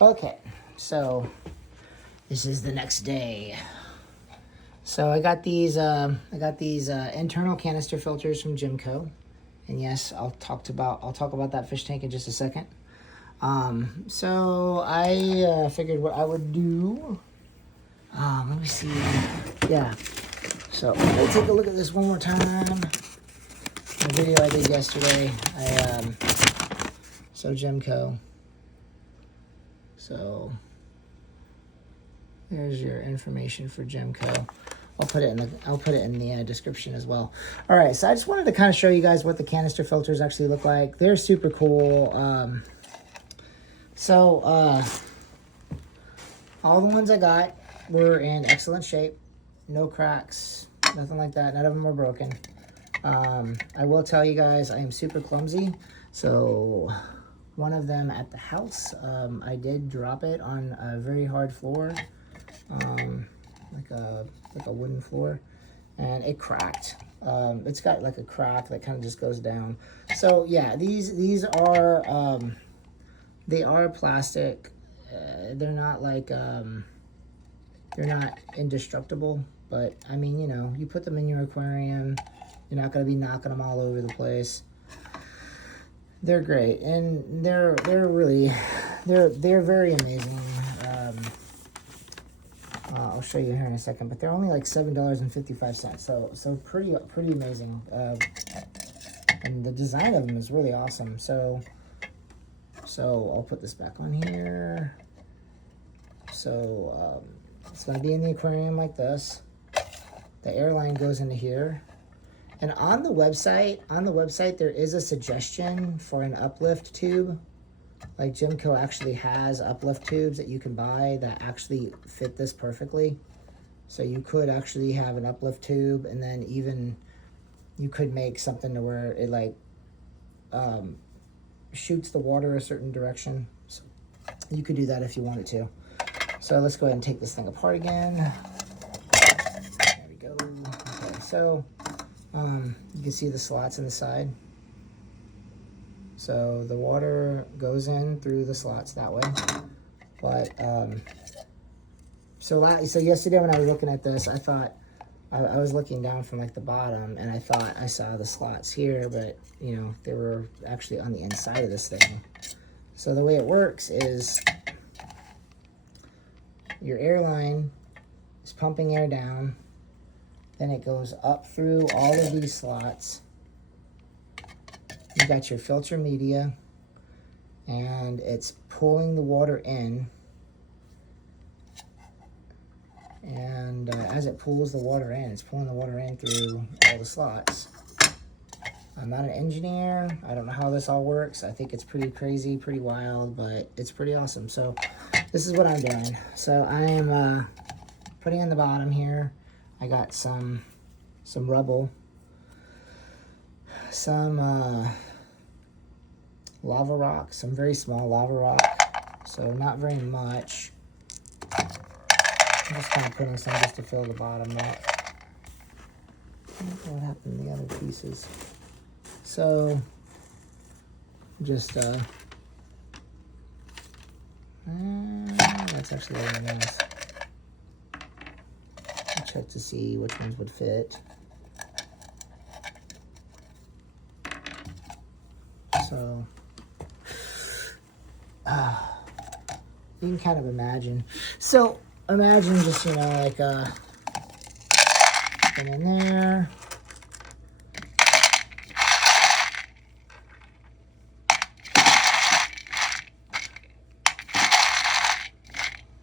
Okay, so this is the next day. So I got these internal canister filters from J EHMCO, and yes, I'll talk about that fish tank in just a second. So I figured what I would do. Let me see. Yeah. So let's take a look at this one more time. The video I did yesterday. So J EHMCO. So there's your information for J EHMCO. I'll put it in the description as well. All right, so I just wanted to kind of show you guys what the canister filters actually look like. They're super cool. All the ones I got were in excellent shape, no cracks, nothing like that. None of them were broken. I will tell you guys, I am super clumsy. So one of them at the house, I did drop it on a very hard floor, like a wooden floor, and it cracked. It's got like a crack that kind of just goes down. So yeah, these are they are plastic. They're not like they're not indestructible, but I mean, you know, you put them in your aquarium, you're not going to be knocking them all over the place. They're great, and they're really very amazing. I'll show you here in a second, but they're only like $7.55. So pretty amazing. And the design of them is really awesome. So I'll put this back on here. So it's going to be in the aquarium like this. The air line goes into here. And on the website, there is a suggestion for an uplift tube. Like J EHMCO actually has uplift tubes that you can buy that actually fit this perfectly. So you could actually have an uplift tube, and then even you could make something to where it like shoots the water a certain direction. So you could do that if you wanted to. So let's go ahead and take this thing apart again. There we go. Okay, so you can see the slots in the side. So the water goes in through the slots that way. But so yesterday when I was looking at this, I thought I was looking down from like the bottom, and I thought I saw the slots here, but you know, they were actually on the inside of this thing. So the way it works is your air line is pumping air down, then it goes up through all of these slots. You got your filter media, and it's pulling the water in. And as it pulls the water in, it's pulling the water in through all the slots. I'm not an engineer. I don't know how this all works. I think it's pretty crazy, pretty wild, but it's pretty awesome. So this is what I'm doing. So I am putting in the bottom here. I got some rubble, some lava rock, some very small lava rock, so not very much. I'm just kind of putting some just to fill the bottom up. What happened to the other pieces? So just that's actually really nice. I'll check to see which ones would fit. So you can kind of imagine. So imagine just, you know, like something in there.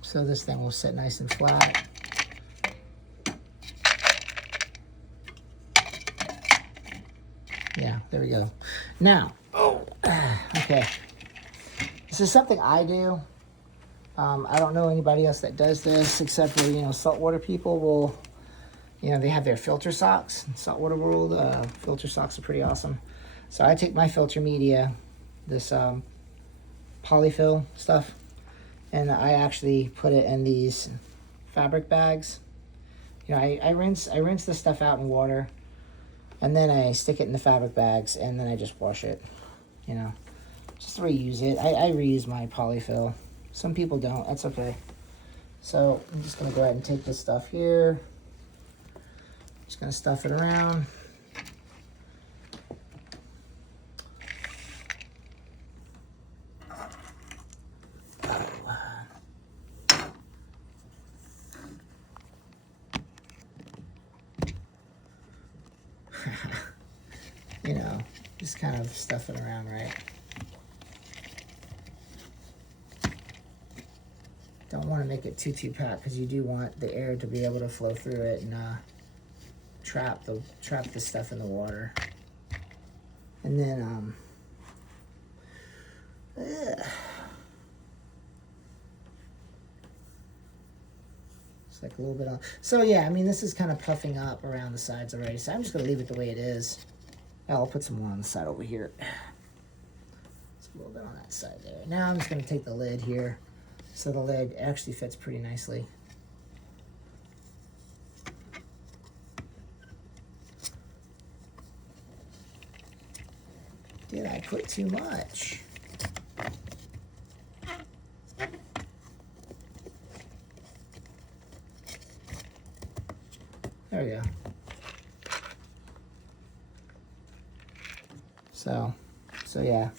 So this thing will sit nice and flat. Yeah, there we go. Now, okay. This is something I do. I don't know anybody else that does this, except for, you know, saltwater people will, you know, they have their filter socks. In saltwater world, filter socks are pretty awesome. So I take my filter media, this polyfill stuff, and I actually put it in these fabric bags. You know, I rinse this stuff out in water, and then I stick it in the fabric bags, and then I just wash it, you know, just reuse it. I reuse my polyfill. Some people don't. That's okay. So I'm just going to go ahead and take this stuff here. Just going to stuff it around. You know, just kind of stuff it around, right? Don't want to make it too packed because you do want the air to be able to flow through it and trap the stuff in the water. And then it's like a little bit on. So yeah, I mean, this is kind of puffing up around the sides already. So I'm just gonna leave it the way it is. I'll put some more on the side over here. It's a little bit on that side there. Now I'm just gonna take the lid here. So the lid actually fits pretty nicely. Did I put too much? There we go. So yeah.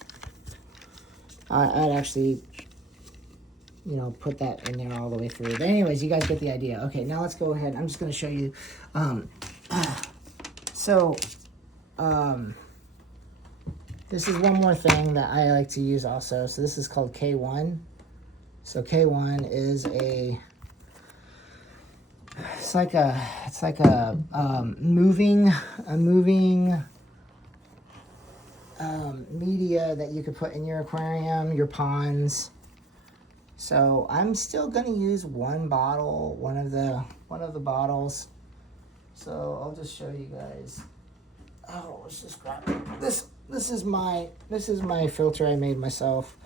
I'd actually, you know, put that in there all the way through. But anyways, you guys get the idea. Okay, now let's go ahead. I'm just going to show you. This is one more thing that I like to use also. So this is called K1. So K1 is it's like a moving media that you could put in your aquarium, your ponds. So I'm still gonna use one bottle, one of the bottles. So I'll just show you guys. Oh, let's just grab this. This is my filter I made myself.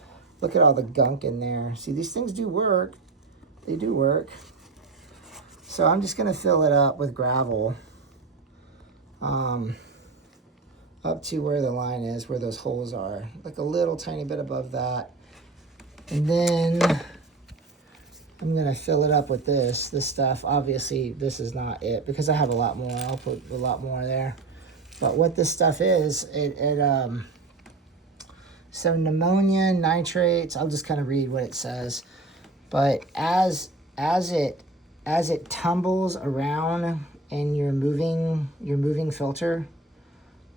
Look at all the gunk in there. See, these things do work. They do work. So I'm just gonna fill it up with gravel. Up to where the line is, where those holes are. Like a little tiny bit above that. And then I'm gonna fill it up with this stuff. Obviously, this is not it because I have a lot more. I'll put a lot more there. But what this stuff is, so pneumonia, nitrates, I'll just kind of read what it says. But as it tumbles around in your moving filter,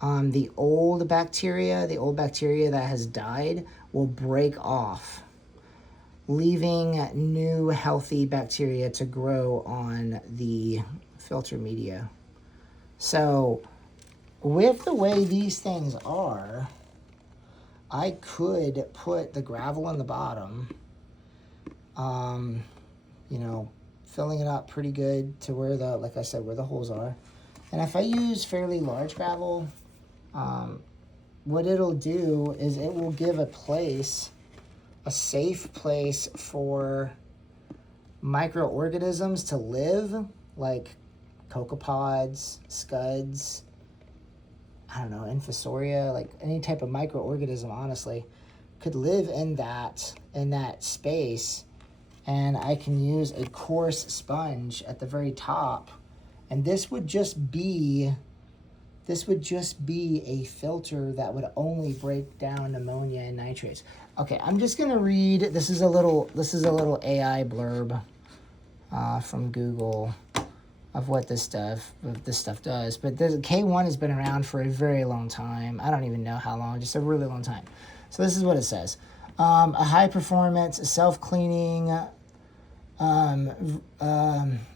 the old bacteria that has died will break off, leaving new healthy bacteria to grow on the filter media. So with the way these things are, I could put the gravel in the bottom, you know, filling it up pretty good to where like I said, where the holes are. And if I use fairly large gravel, what it'll do is it will give a safe place for microorganisms to live, like cocopods, scuds, I don't know, infusoria, like any type of microorganism, honestly, could live in that space. And I can use a coarse sponge at the very top, and this would just be a filter that would only break down pneumonia and nitrates. Okay, I'm just gonna read. This is a little AI blurb from Google of what this stuff does. But the K1 has been around for a very long time. I don't even know how long, just a really long time. So this is what it says. A high performance, self-cleaning,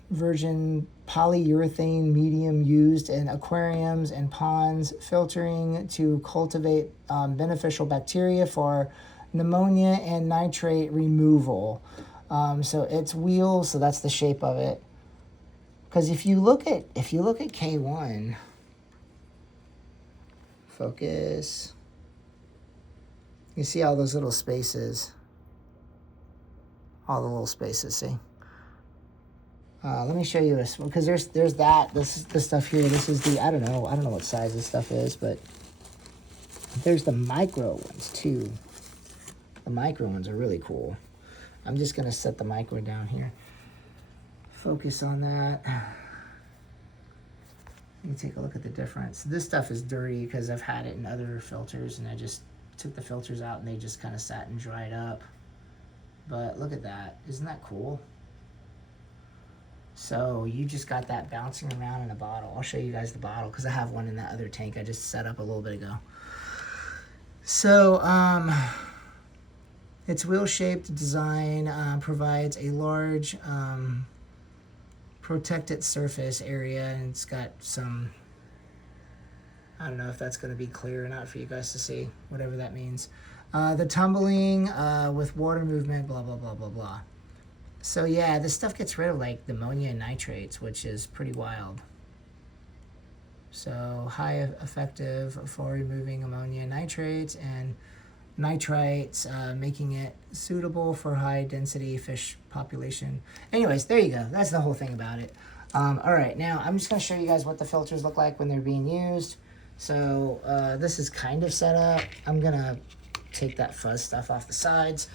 virgin polyurethane medium used in aquariums and ponds, filtering to cultivate beneficial bacteria for pneumonia and nitrate removal. So it's wheels, so that's the shape of it. Because if you look at K1, focus, you see all those little spaces, all the little spaces. See. Let me show you this, because there's this stuff here. This is the I don't know what size this stuff is, but there's the micro ones too. The micro ones are really cool. I'm just gonna set the micro down here. Focus on that. You can take a look at the difference. This stuff is dirty because I've had it in other filters and I just took the filters out and they just kind of sat and dried up. But look at that. Isn't that cool? So you just got that bouncing around in a bottle. I'll show you guys the bottle because I have one in that other tank I just set up a little bit ago. So its wheel-shaped design provides a large protected surface area, and it's got some, I don't know if that's going to be clear or not for you guys to see, whatever that means. The tumbling with water movement, blah, blah, blah, blah, blah. So yeah, this stuff gets rid of like the ammonia and nitrates, which is pretty wild. So high effective for removing ammonia and nitrates and nitrites, making it suitable for high density fish population. Anyways, there you go. That's the whole thing about it. All right, now I'm just going to show you guys what the filters look like when they're being used. So this is kind of set up. I'm going to take that fuzz stuff off the sides.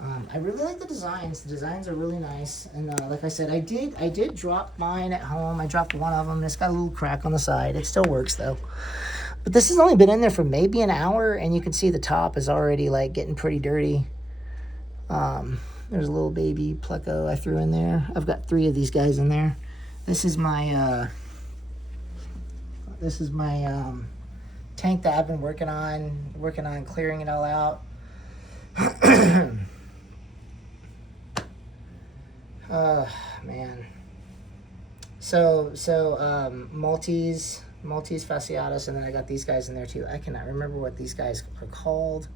I really like the designs. The designs are really nice. And like I said, I did drop mine at home. I dropped one of them. And it's got a little crack on the side. It still works though. But this has only been in there for maybe an hour, and you can see the top is already like getting pretty dirty. There's a little baby pleco I threw in there. I've got 3 of these guys in there. This is my tank that I've been working on clearing it all out. Man. So Maltese fasciatus, and then I got these guys in there too. I cannot remember what these guys are called.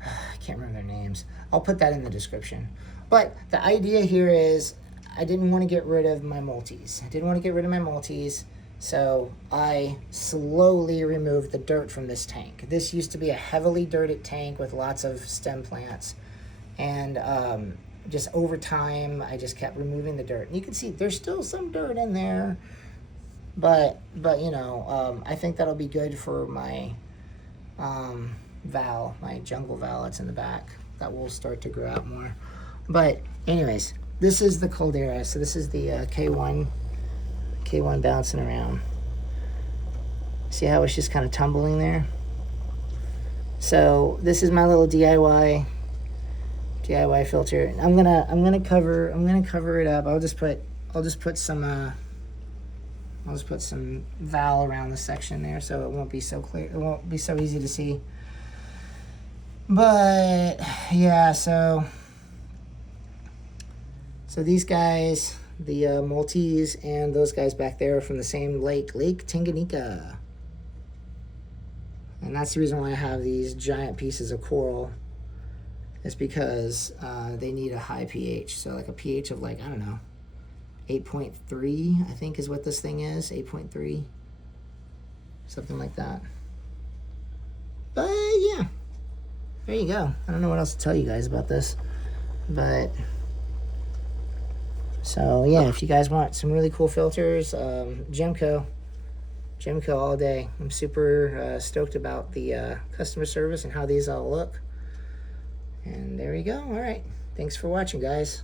I can't remember their names. I'll put that in the description. But the idea here is I didn't want to get rid of my Maltese. So I slowly removed the dirt from this tank. This used to be a heavily dirted tank with lots of stem plants. And just over time, I just kept removing the dirt. And you can see there's still some dirt in there. But you know, I think that'll be good for my valve, my jungle valve that's in the back. That will start to grow out more. But anyways, this is the Caldera. So this is the K1 bouncing around. See how it's just kind of tumbling there? So this is my little DIY filter. I'm gonna cover it up. I'll just put some valve around the section there so it won't be so clear. It won't be so easy to see. But yeah, so these guys, the Maltese and those guys back there are from the same lake, Lake Tanganyika. And that's the reason why I have these giant pieces of coral. It's because they need a high pH. So like a pH of like, I don't know, 8.3, I think is what this thing is, 8.3, something like that. But yeah, there you go. I don't know what else to tell you guys about this, but so yeah, if you guys want some really cool filters, J EHMCO all day. I'm super stoked about the customer service and how these all look. And there you go. All right, thanks for watching, guys.